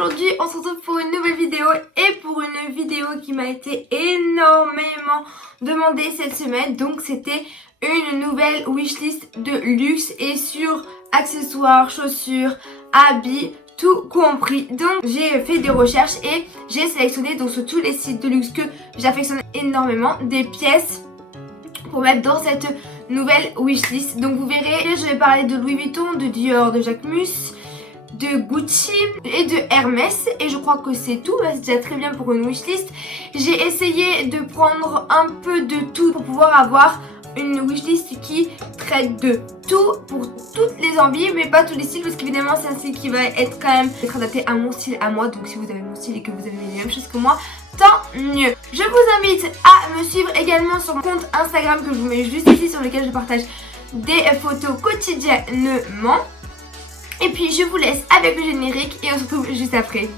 aujourd'hui on se retrouve pour une nouvelle vidéo et pour une vidéo qui m'a été énormément demandée cette semaine. Donc c'était une nouvelle wishlist de luxe et sur accessoires, chaussures, habits, tout compris. Donc j'ai fait des recherches et j'ai sélectionné donc sur tous les sites de luxe que j'affectionne énormément des pièces pour mettre dans cette nouvelle wishlist. Donc vous verrez, je vais parler de Louis Vuitton, de Dior, de Jacquemus, de Gucci et de Hermès, et je crois que c'est tout. C'est déjà très bien pour une wishlist. J'ai essayé de prendre un peu de tout pour pouvoir avoir une wishlist qui traite de tout pour toutes les envies, mais pas tous les styles, parce qu'évidemment c'est un style qui va être quand même adapté à mon style à moi. Donc si vous avez mon style et que vous avez les mêmes choses que moi, tant mieux. Je vous invite à me suivre également sur mon compte Instagram que je vous mets juste ici, sur lequel je partage des photos quotidiennement. Et puis je vous laisse avec le générique et on se retrouve juste après.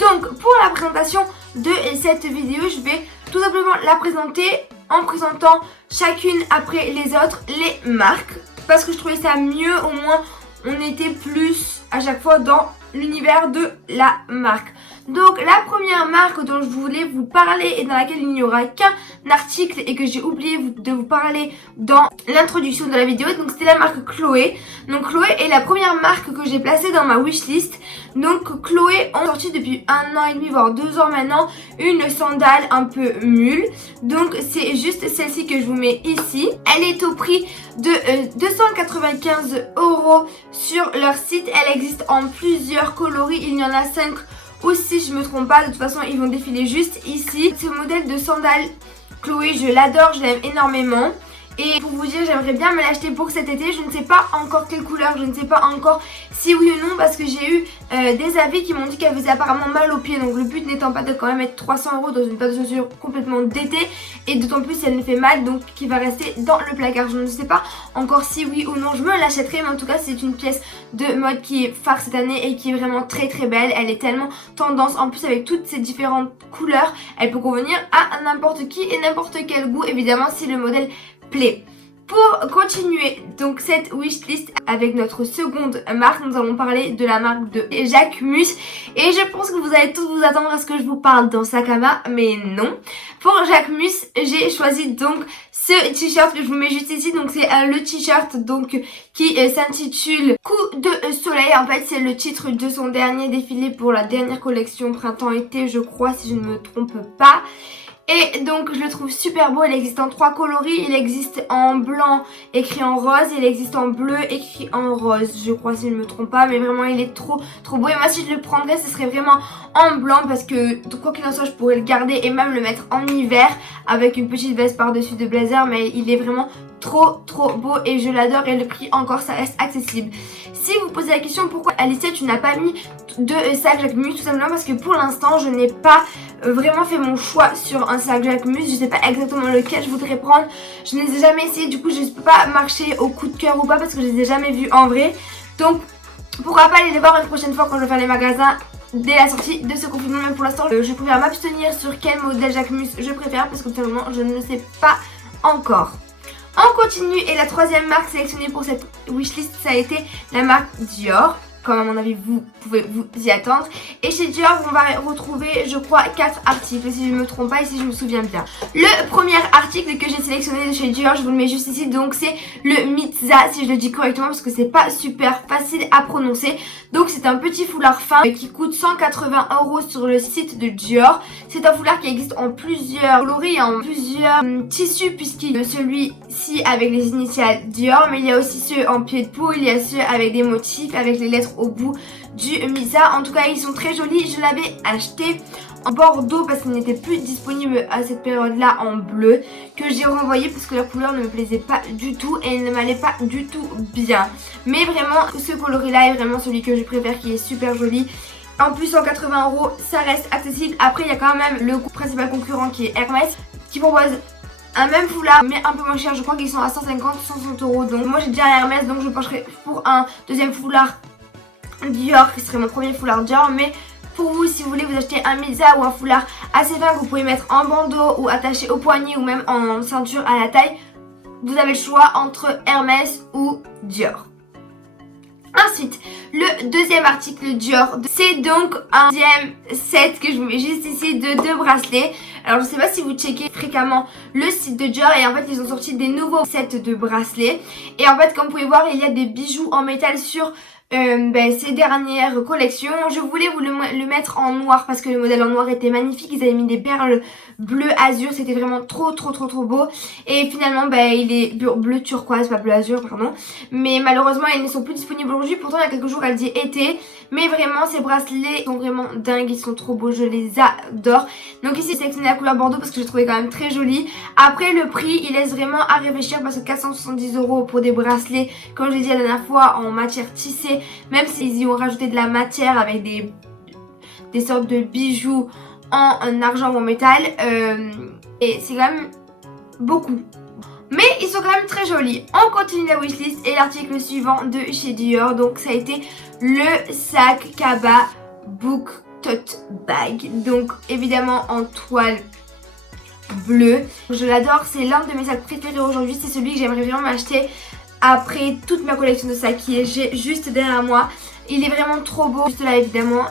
Donc pour la présentation de cette vidéo, je vais tout simplement la présenter en présentant chacune après les autres les marques, parce que je trouvais ça mieux, au moins on était plus à chaque fois dans l'univers de la marque. Donc la première marque dont je voulais vous parler et dans laquelle il n'y aura qu'un article et que j'ai oublié de vous parler dans l'introduction de la vidéo, donc c'était la marque Chloé. Donc Chloé est la première marque que j'ai placée dans ma wishlist. Donc Chloé ont sorti depuis 1 an et demi voire 2 ans maintenant une sandale un peu mule. Donc c'est juste celle-ci que je vous mets ici. Elle est au prix de 295 € sur leur site. Elle existe en plusieurs coloris, il y en a 5 aussi, je me trompe pas, de toute façon ils vont défiler juste ici. Ce modèle de sandale Chloé, je l'adore, je l'aime énormément. Et pour vous dire, j'aimerais bien me l'acheter pour cet été. Je ne sais pas encore quelle couleur, je ne sais pas encore si oui ou non, parce que j'ai eu des avis qui m'ont dit qu'elle faisait apparemment mal aux pieds. Donc le but n'étant pas de quand même mettre 300 € dans une paire de chaussures complètement d'été, et d'autant plus si elle me fait mal, donc qui va rester dans le placard. Je ne sais pas encore si oui ou non je me l'achèterai, mais en tout cas c'est une pièce de mode qui est phare cette année et qui est vraiment très très belle. Elle est tellement tendance, en plus avec toutes ces différentes couleurs, elle peut convenir à n'importe qui et n'importe quel goût, évidemment si le modèle plaît. Pour continuer donc cette wishlist avec notre seconde marque, nous allons parler de la marque de Jacquemus. Et je pense que vous allez tous vous attendre à ce que je vous parle dans sac à main, mais non. Pour Jacquemus, j'ai choisi donc ce t-shirt que je vous mets juste ici. Donc c'est le t-shirt donc qui s'intitule Coup de soleil. En fait c'est le titre de son dernier défilé pour la dernière collection printemps-été, je crois, si je ne me trompe pas. Et donc je le trouve super beau. Il existe en 3 coloris. Il existe en blanc écrit en rose, il existe en bleu écrit en rose, je crois, si je ne me trompe pas. Mais vraiment il est trop beau. Et moi si je le prendrais, ce serait vraiment en blanc, parce que quoi qu'il en soit je pourrais le garder et même le mettre en hiver avec une petite veste par dessus de blazer. Mais il est vraiment trop beau et je l'adore, et le prix encore ça reste accessible. Si vous posez la question pourquoi Alicia tu n'as pas mis de sac Jacquemus, tout simplement parce que pour l'instant je n'ai pas vraiment fait mon choix sur un sac Jacquemus. Je sais pas exactement lequel je voudrais prendre, je ne les ai jamais essayés, du coup je ne peux pas marcher au coup de cœur ou pas, parce que je les ai jamais vus en vrai. Donc pourquoi pas aller les voir une prochaine fois quand je vais faire les magasins dès la sortie de ce confinement. Mais pour l'instant je préfère m'abstenir sur quel modèle Jacquemus je préfère, parce que tout simplement je ne le sais pas encore. On continue, et la troisième marque sélectionnée pour cette wishlist, ça a été la marque Dior. Comme à mon avis vous pouvez vous y attendre. Et chez Dior on va retrouver, je crois, 4 articles si je ne me trompe pas et si je me souviens bien. Le premier article que j'ai sélectionné de chez Dior, je vous le mets juste ici, donc c'est le Mitza, si je le dis correctement, parce que c'est pas super facile à prononcer. Donc c'est un petit foulard fin qui coûte 180 € sur le site de Dior. C'est un foulard qui existe en plusieurs coloris, en plusieurs tissus, puisqu'il y a celui-ci avec les initiales Dior, mais il y a aussi ceux en pied de poule, il y a ceux avec des motifs, avec les lettres au bout du Mitza. En tout cas ils sont très jolis. Je l'avais acheté en bordeaux parce qu'il n'était plus disponible à cette période là en bleu, que j'ai renvoyé parce que la couleur ne me plaisait pas du tout et elle ne m'allait pas du tout bien. Mais vraiment ce coloris là est vraiment celui que je préfère, qui est super joli. En plus 180 € ça reste accessible. Après il y a quand même le principal concurrent qui est Hermès, qui propose un même foulard mais un peu moins cher, je crois qu'ils sont à 150-160 euros. Donc moi j'ai déjà un Hermès, donc je pencherai pour un deuxième foulard Dior qui serait mon premier foulard Dior. Mais pour vous, si vous voulez vous acheter un Misa ou un foulard assez fin que vous pouvez mettre en bandeau ou attaché au poignet ou même en ceinture à la taille, vous avez le choix entre Hermès ou Dior. Ensuite, le deuxième article Dior, c'est donc un deuxième set que je vous mets juste ici de 2 bracelets. Alors je sais pas si vous checkez fréquemment le site de Dior et en fait ils ont sorti des nouveaux sets de bracelets. Et en fait comme vous pouvez voir il y a des bijoux en métal sur ces dernières collections. Je voulais vous le mettre en noir parce que le modèle en noir était magnifique. Ils avaient mis des perles bleu azur, c'était vraiment trop beau. Et finalement il est bleu turquoise, pas bleu azur pardon. Mais malheureusement ils ne sont plus disponibles aujourd'hui. Pourtant il y a quelques jours elle dit été. Mais vraiment ces bracelets sont vraiment dingues, ils sont trop beaux, je les adore. Donc ici j'ai sélectionné la couleur bordeaux parce que j'ai trouvé quand même très jolie. Après le prix il laisse vraiment à réfléchir parce que 470 € pour des bracelets, comme je l'ai dit la dernière fois, en matière tissée. Même s'ils y ont rajouté de la matière avec des sortes de bijoux en argent ou en métal, et c'est quand même beaucoup. Mais ils sont quand même très jolis. On continue la wishlist et l'article suivant de chez Dior. Donc ça a été le sac Kaba Book Tote Bag. Donc évidemment en toile bleue. Je l'adore, c'est l'un de mes sacs préférés aujourd'hui. C'est celui que j'aimerais vraiment m'acheter après toute ma collection de sacs qui est juste derrière moi. Il est vraiment trop beau. Juste là évidemment.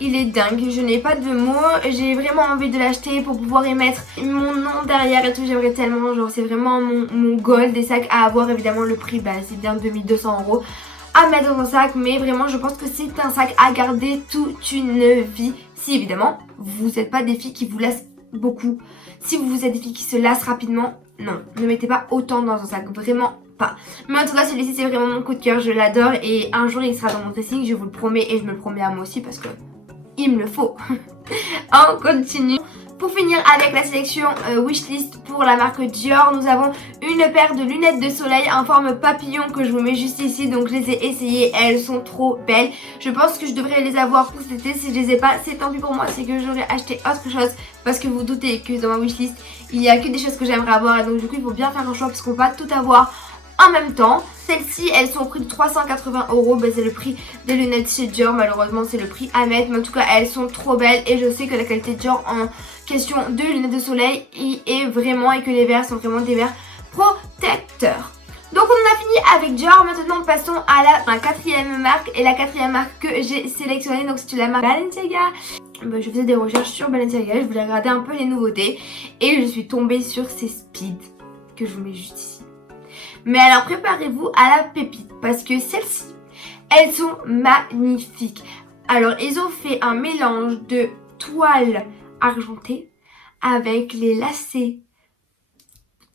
Il est dingue, je n'ai pas de mots, j'ai vraiment envie de l'acheter pour pouvoir y mettre mon nom derrière et tout, j'aimerais tellement, genre c'est vraiment mon goal des sacs à avoir. Évidemment le prix, c'est bien 2200 € à mettre dans un sac, mais vraiment je pense que c'est un sac à garder toute une vie. Si évidemment vous n'êtes pas des filles qui vous lassent beaucoup, si vous êtes des filles qui se lassent rapidement, non, ne mettez pas autant dans un sac, vraiment pas. Mais en tout cas celui-ci c'est vraiment mon coup de cœur, je l'adore et un jour il sera dans mon dressing, je vous le promets et je me le promets à moi aussi parce que il me le faut. On continue. Pour finir avec la sélection wishlist pour la marque Dior, nous avons une paire de lunettes de soleil en forme papillon que je vous mets juste ici. Donc je les ai essayées, elles sont trop belles. Je pense que je devrais les avoir pour cet été. Si je les ai pas, c'est tant pis pour moi, c'est que j'aurais acheté autre chose. Parce que vous doutez que dans ma wishlist, il n'y a que des choses que j'aimerais avoir. Et donc du coup il faut bien faire un choix parce qu'on va pas tout avoir en même temps. Celles-ci elles sont au prix de 380 €, c'est le prix des lunettes chez Dior, malheureusement c'est le prix à mettre, mais en tout cas elles sont trop belles et je sais que la qualité de Dior en question de lunettes de soleil y est vraiment, et que les verres sont vraiment des verres protecteurs. Donc on en a fini avec Dior, maintenant passons à la quatrième marque, et la quatrième marque que j'ai sélectionnée, donc c'est la marque Balenciaga. Je faisais des recherches sur Balenciaga, je voulais regarder un peu les nouveautés et je suis tombée sur ces Speed que je vous mets juste ici. Mais alors préparez-vous à la pépite parce que celles-ci, elles sont magnifiques. Alors ils ont fait un mélange de toile argentée avec les lacets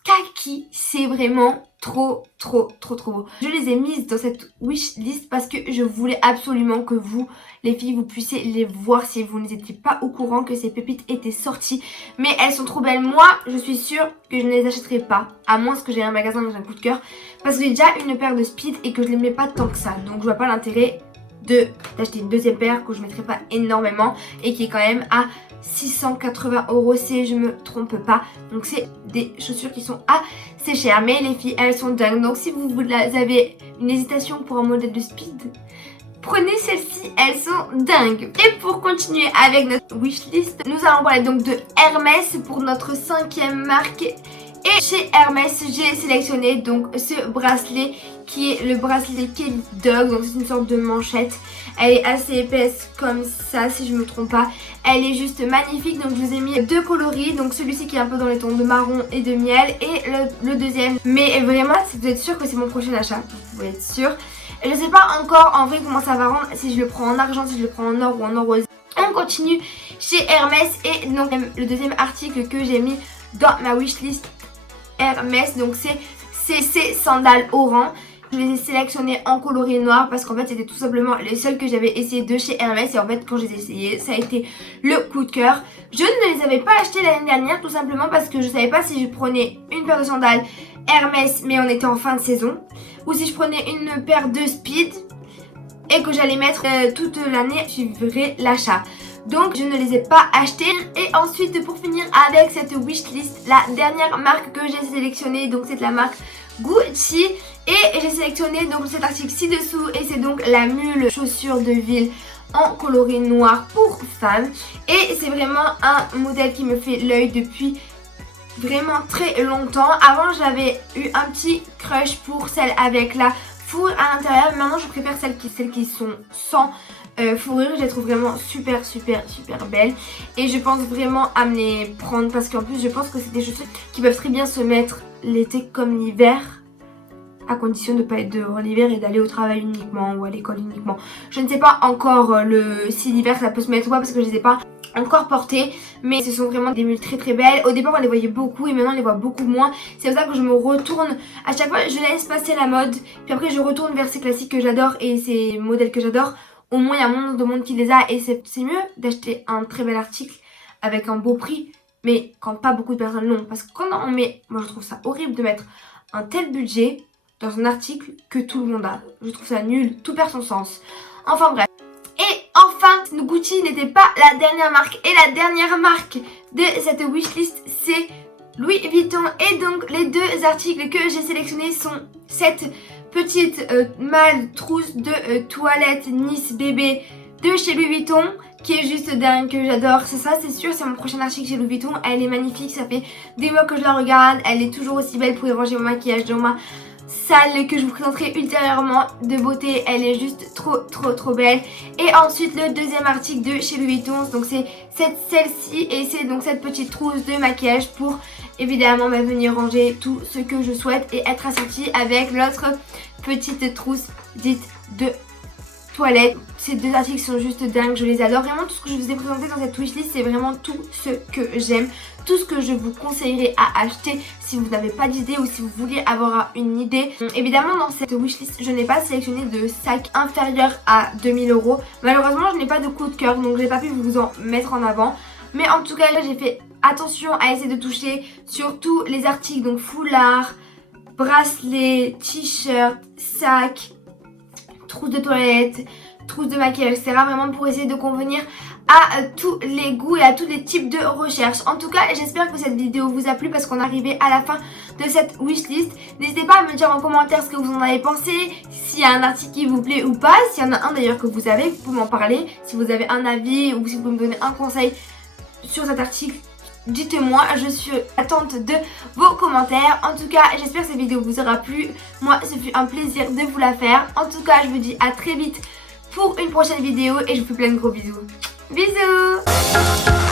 kaki. C'est vraiment trop beau. Je les ai mises dans cette wishlist parce que je voulais absolument que vous, les filles, vous puissiez les voir si vous n'étiez pas au courant que ces pépites étaient sorties. Mais elles sont trop belles. Moi, je suis sûre que je ne les achèterai pas, à moins que j'ai un magasin dans un coup de cœur, parce que j'ai déjà une paire de Speed et que je les mets pas tant que ça. Donc je vois pas l'intérêt d'acheter une deuxième paire que je mettrai pas énormément et qui est quand même à 680 € si je me trompe pas. Donc c'est des chaussures qui sont assez chères, mais les filles elles sont dingues. Donc si vous avez une hésitation pour un modèle de Speed, prenez celles-ci, elles sont dingues. Et pour continuer avec notre wishlist, nous allons parler donc de Hermès pour notre cinquième marque. Et chez Hermès, j'ai sélectionné donc ce bracelet qui est le bracelet Kelly Dog. Donc c'est une sorte de manchette. Elle est assez épaisse comme ça si je me trompe pas. Elle est juste magnifique. Donc je vous ai mis deux coloris. Donc celui-ci qui est un peu dans les tons de marron et de miel. Et le deuxième. Mais vraiment, vous êtes sûr que c'est mon prochain achat. Vous pouvez être sûr. Je sais pas encore en vrai comment ça va rendre. Si je le prends en argent, si je le prends en or ou en or rose. On continue chez Hermès. Et donc le deuxième article que j'ai mis dans ma wishlist Hermès, donc c'est ces sandales Oran. Je les ai sélectionnées en coloris noir parce qu'en fait c'était tout simplement les seules que j'avais essayé de chez Hermès. Et en fait quand je les ai essayées, ça a été le coup de cœur. Je ne les avais pas achetées l'année dernière tout simplement parce que je savais pas si je prenais une paire de sandales Hermès mais on était en fin de saison, ou si je prenais une paire de Speed et que j'allais mettre toute l'année, je suivrai l'achat. donc je ne les ai pas achetés. Et ensuite pour finir avec cette wishlist, la dernière marque que j'ai sélectionnée, donc c'est la marque Gucci. Et j'ai sélectionné donc cet article ci-dessous et c'est donc la mule chaussure de ville en coloris noir pour femmes. Et c'est vraiment un modèle qui me fait l'œil depuis vraiment très longtemps. Avant j'avais eu un petit crush pour celles avec la fourrure à l'intérieur. Maintenant je préfère celles qui sont sans fourrure. Je les trouve vraiment super belles. Et je pense vraiment à me les prendre parce qu'en plus je pense que c'est des chaussures qui peuvent très bien se mettre l'été comme l'hiver, à condition de ne pas être dehors l'hiver et d'aller au travail uniquement ou à l'école uniquement. Je ne sais pas encore si l'hiver ça peut se mettre ou pas parce que je les ai pas encore portées, mais ce sont vraiment des mules très belles. Au départ on les voyait beaucoup et maintenant on les voit beaucoup moins. C'est pour ça que je me retourne à chaque fois, je laisse passer la mode puis après je retourne vers ces classiques que j'adore et ces modèles que j'adore. Au moins il y a un monde de monde qui les a et c'est mieux d'acheter un très bel article avec un beau prix, mais quand pas beaucoup de personnes l'ont, parce que quand on met, moi je trouve ça horrible de mettre un tel budget dans un article que tout le monde a. Je trouve ça nul, tout perd son sens. Enfin bref. Et enfin, Gucci n'était pas la dernière marque. Et la dernière marque de cette wishlist, c'est Louis Vuitton. Et donc les deux articles que j'ai sélectionnés sont cette petite malle trousse de toilette Nice bébé de chez Louis Vuitton, qui est juste dingue, que j'adore. C'est ça, c'est sûr, c'est mon prochain article chez Louis Vuitton. Elle est magnifique, ça fait des mois que je la regarde. Elle est toujours aussi belle pour y ranger mon maquillage dans ma salle que je vous présenterai ultérieurement de beauté. Elle est juste trop belle. Et ensuite le deuxième article de chez Louis Vuitton, donc c'est celle-ci et c'est donc cette petite trousse de maquillage pour évidemment venir ranger tout ce que je souhaite et être assortie avec l'autre petite trousse dite de toilette. Ces deux articles sont juste dingues, je les adore. Vraiment tout ce que je vous ai présenté dans cette wishlist, c'est vraiment tout ce que j'aime, tout ce que je vous conseillerais à acheter si vous n'avez pas d'idée ou si vous voulez avoir une idée. Évidemment dans cette wishlist je n'ai pas sélectionné de sac inférieur à 2000 €. Malheureusement je n'ai pas de coup de cœur donc j'ai pas pu vous en mettre en avant. Mais en tout cas là j'ai fait attention à essayer de toucher sur tous les articles, donc foulard, bracelet, t-shirt, sac, trousse de toilette, trousse de maquillage, etc. Vraiment pour essayer de convenir à tous les goûts et à tous les types de recherches. En tout cas j'espère que cette vidéo vous a plu parce qu'on est arrivé à la fin de cette wishlist. N'hésitez pas à me dire en commentaire ce que vous en avez pensé, s'il y a un article qui vous plaît ou pas. S'il y en a un d'ailleurs que vous avez, vous pouvez m'en parler. Si vous avez un avis ou si vous pouvez me donner un conseil sur cet article, dites-moi, je suis attente de vos commentaires. En tout cas j'espère que cette vidéo vous aura plu. Moi ce fut un plaisir de vous la faire. En tout cas je vous dis à très vite pour une prochaine vidéo et je vous fais plein de gros bisous. Bisous.